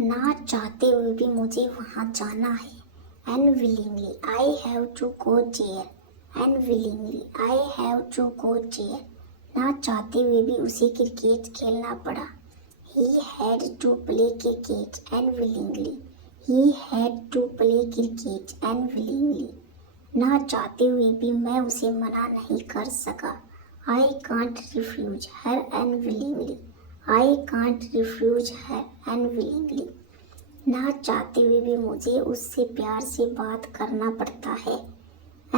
ना चाहते हुए भी मुझे वहाँ जाना है। Unwillingly I have to go there. Unwillingly I have to go there. ना चाहते हुए भी उसे क्रिकेट खेलना पड़ा। He had to play cricket unwillingly. He had to play cricket unwillingly. ना चाहते हुए भी मैं उसे मना नहीं कर सका। I can't refuse her unwillingly. I can't refuse her unwillingly. ना चाहते हुए भी मुझे उससे प्यार से बात करना पड़ता है।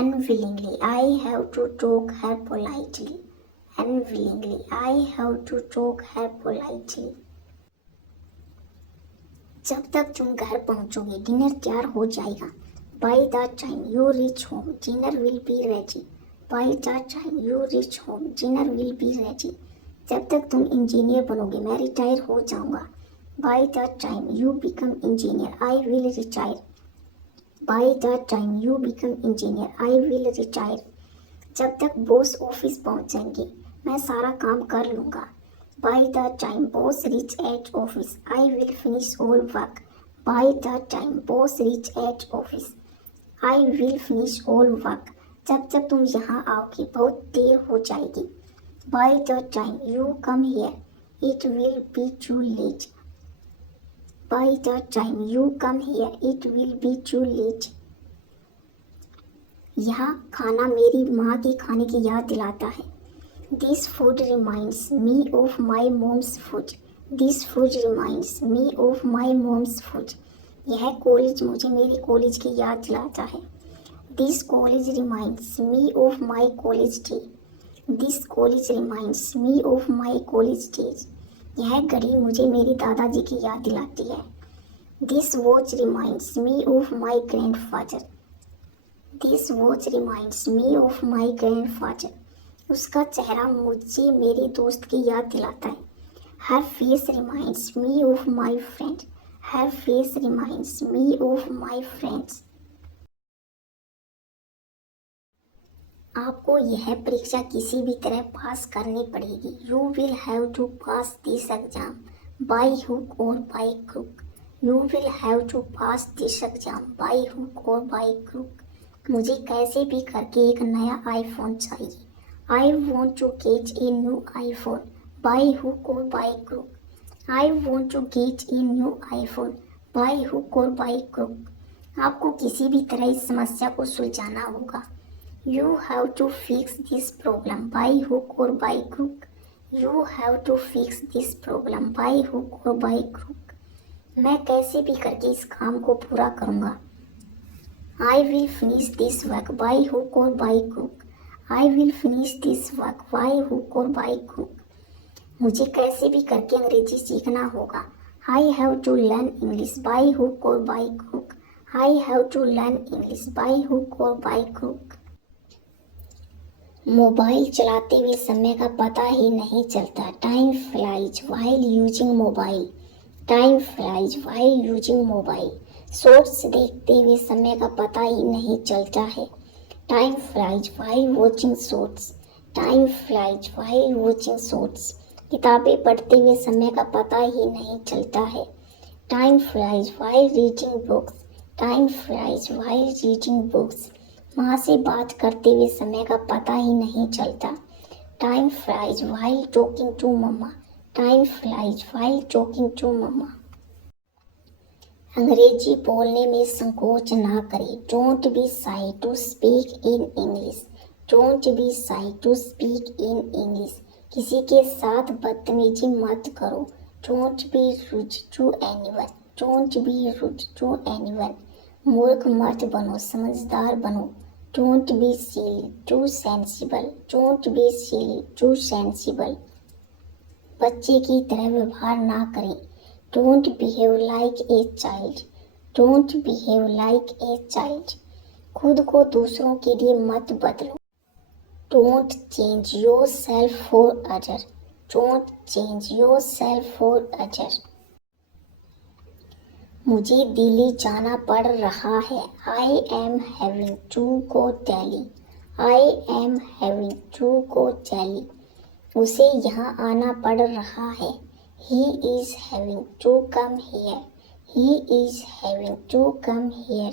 Unwillingly I have to talk her politely. Unwillingly I have to talk her politely. जब तक तुम घर पहुंचोगे डिनर तैयार हो जाएगा। By the time you reach home dinner will be ready. By the time you reach home dinner will be ready. जब तक तुम इंजीनियर बनोगे मैं रिटायर हो जाऊंगा। By the time you become engineer I will retire. By the time you become engineer I will retire. जब तक boss office पहुंच जाएंगे मैं सारा काम कर लूंगा। By the time boss reach at office I will finish all work. By the time boss reach at office I will finish all work. जब तक तुम यहाँ आओगे बहुत देर हो जाएगी। By the time you come here it will be too late. By the time you come here it will be too late. यह खाना मेरी माँ के खाने की याद दिलाता है। This food reminds me of my mom's food. This food reminds me of my mom's food. यह कॉलेज मुझे मेरी कॉलेज की याद दिलाता है। This college reminds me of my college day. This college reminds me of my college days. यह घड़ी मुझे मेरे दादाजी की याद दिलाती है। This watch reminds me of my grandfather. This watch reminds me of my grandfather. उसका चेहरा मुझे मेरे दोस्त की याद दिलाता है। Her face reminds me of my friend. Her face reminds me of my friends. आपको यह परीक्षा किसी भी तरह पास करनी पड़ेगी। You will have to pass this exam by hook or by crook. You will have to pass this exam by hook or by crook. मुझे कैसे भी करके एक नया आईफोन चाहिए। I want to get a new iPhone by hook or by crook. I want to get a new iPhone by hook or by crook. आपको किसी भी तरह इस समस्या को सुलझाना होगा। You have to fix this problem by hook or by crook. You have to fix this problem by hook or by crook. मैं कैसे भी करके इस काम को पूरा करूँगा। I will finish this work by hook or by crook. I will finish this work by hook or by crook. मुझे कैसे भी करके अंग्रेजी सीखना होगा। I have to learn English by hook or by crook. I have to learn English by hook or by crook. Mobile चलाते हुए समय का पता ही नहीं चलता। Time flies while using mobile. Time flies while using mobile. Shorts देखते हुए समय का पता ही नहीं चलता है। Time flies while watching shorts. Time flies while watching shorts. किताबें पढ़ते हुए समय का पता ही नहीं चलता है। Time flies while reading books. Time flies while reading books. माँ से बात करते हुए समय का पता ही नहीं चलता। Time flies while talking to mama. Time flies while talking to mama. अंग्रेजी बोलने में संकोच ना करें। Don't be shy to speak in English. Don't be shy to speak in English. किसी के साथ बदतमीजी मत करो। Don't be rude to anyone. Don't be rude to anyone. मूर्ख मत बनो, समझदार बनो। Don't be silly to sensible. Don't be silly to sensible. बच्चे की तरह व्यवहार ना करें। Don't behave like a child. Don't behave like a child. खुद को दूसरों के लिए मत बदलो। Don't change yourself for other. Don't change yourself for other. मुझे दिल्ली जाना पड़ रहा है। I am having to go Delhi. I am having to go Delhi. उसे यहाँ आना पड़ रहा है। He is having to come here. He is having to come here.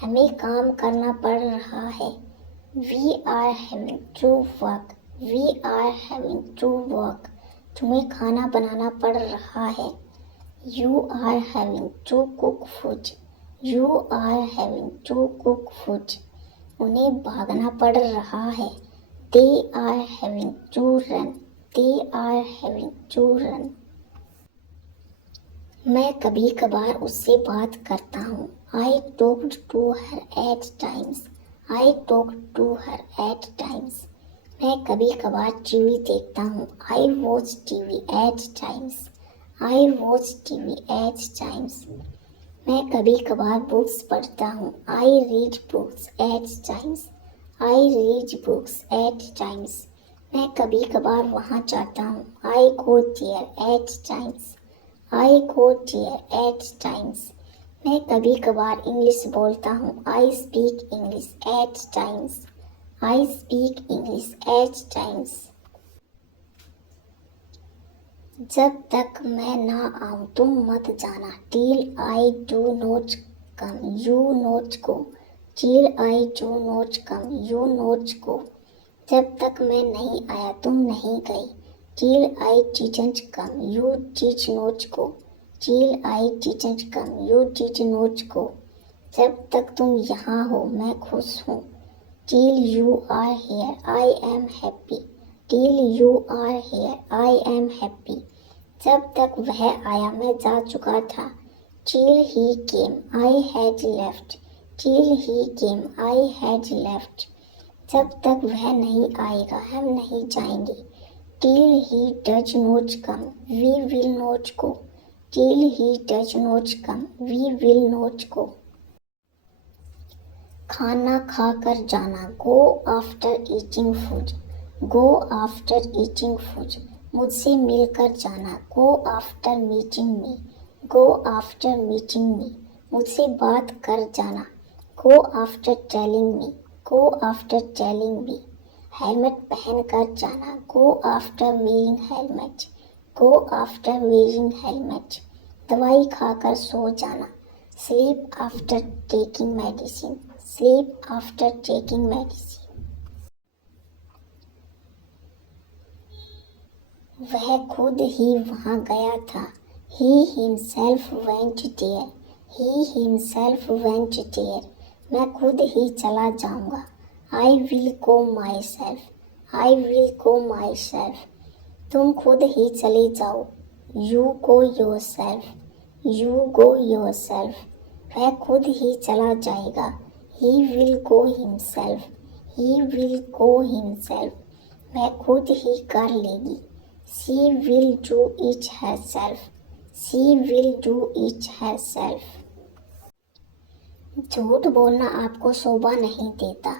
हमें काम करना पड़ रहा है. We are having to work. We are having to work. तुम्हें खाना बनाना पड़ रहा है. You are having to cook food. You are having to cook food. उन्हें भागना पड़ रहा है. They are having to run. They are having to run. मैं कभी कभार उससे बात करता हूँ. I talked to her at times. I talked to her at times. मैं कभी कभार टीवी देखता हूँ. I watch TV at times. I watch TV at times. मैं कभी कभार बुक्स पढ़ता हूँ. I read books at times. I read books at times. मैं कभी कभार वहाँ जाता हूँ. I go there at times. I go there at times. मैं कभी कभार इंग्लिश बोलता हूँ. I speak English at times. I speak English at times. जब तक मैं ना आऊँ तुम मत जाना. Till I do not come, you not go. Till I do not come, you not go. जब तक मैं नहीं आया तुम नहीं गई. Till I didn't come, you did not go. Till I didn't come, you did not go. जब तक तुम यहाँ हो मैं खुश हूँ. Till you are here, I am happy. Till you are here, I am happy. जब तक वह आया मैं जा चुका था. Till he came, I had left. Till he came, I had left. जब तक वह नहीं आएगा हम नहीं जाएंगे. Till he does not come, we will not go. Till he does not come, we will not go. खाना खाकर जाना. Go after eating food. Go after eating food. मुझसे मिलकर जाना. Go after meeting me. Go after meeting me. मुझसे बात कर जाना. Go after telling me. Go after telling me. Helmet पहन कर जाना. Go after wearing helmet. Go after wearing helmet. दवाई खाकर सो जाना. Sleep after taking medicine. Sleep after taking medicine. वह खुद ही वहाँ गया था. He himself went there. He himself went there. मैं खुद ही चला जाऊँगा. I will go myself. I will go myself. तुम खुद ही चले जाओ. You go yourself. You go yourself. वह खुद ही चला जाएगा. He will go himself. He will go himself. वह खुद ही कर लेगी. She will do it herself. She will do it herself. झूठ बोलना आपको शोभा नहीं देता.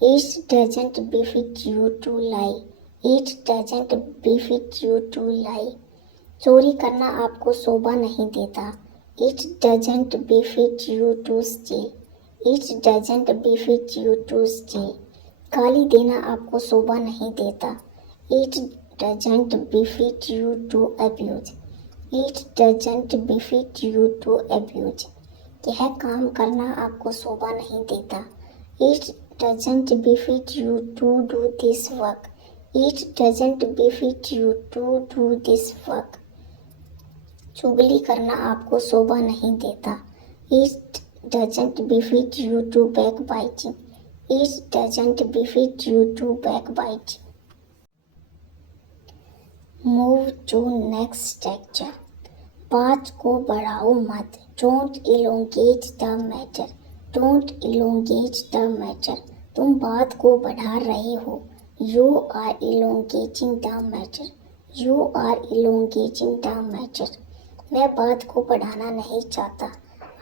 It doesn't befit you to lie. It doesn't befit you to lie. चोरी करना आपको शोभा नहीं देता. It doesn't befit you to steal. It doesn't befit you to steal. गाली देना आपको शोभा नहीं देता. It doesn't befit you to abuse. It doesn't befit you to abuse. यह काम करना आपको शोभा नहीं देता. It doesn't befit you to do this work. It doesn't befit you to do this work. चुगली करना आपको शोभा नहीं देता. It doesn't befit you to backbiting. It doesn't befit you to backbiting. Move to next structure. बात को बढ़ाओ मत. Don't elongate the matter. Don't elongate the matter. तुम बात को बढ़ा रहे हो. You are elongating the matter. You are elongating the matter. मैं बात को बढ़ाना नहीं चाहता.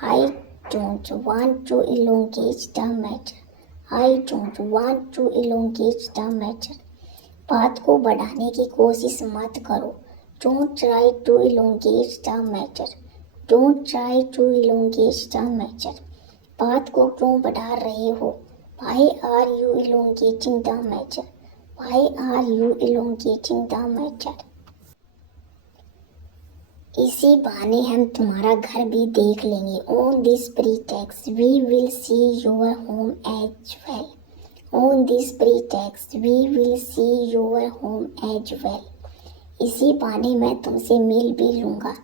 I don't want to elongate the matter. I don't want to elongate the matter. बात को बढ़ाने की कोशिश मत करो. Don't try to elongate the matter. Don't try to elongate the matter. बात को क्यों बढ़ा रहे हो? Why are you elongating the matter? Why are you elongating the matter? इसी बहाने हम तुम्हारा घर भी देख लेंगे। On this pretext we will see your home as well. On this pretext we will see your home as well. इसी बहाने मैं तुमसे मिल भी लूँगा।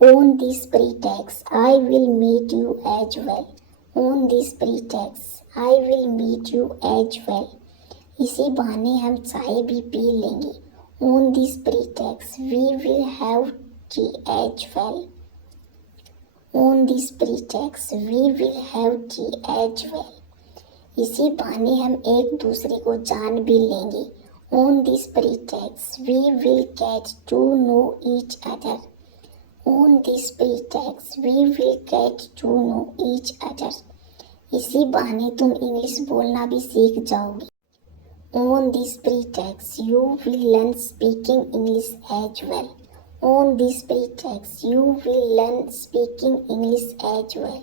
On this pretext I will meet you as well. On this pretext I will meet you as well. इसी बहाने हम चाय भी पी लेंगे। On this pretext we will have tea as well. On this pretext we will have tea as well. इसी बहाने हम एक दूसरे को जान भी लेंगे। On this pretext we will get to know each other. On this pretext we will get to know each other. इसी बहाने तुम इंग्लिश बोलना भी सीख जाओगी। On this pretext, you will learn speaking English as well. On this pretext, you will learn speaking English as well.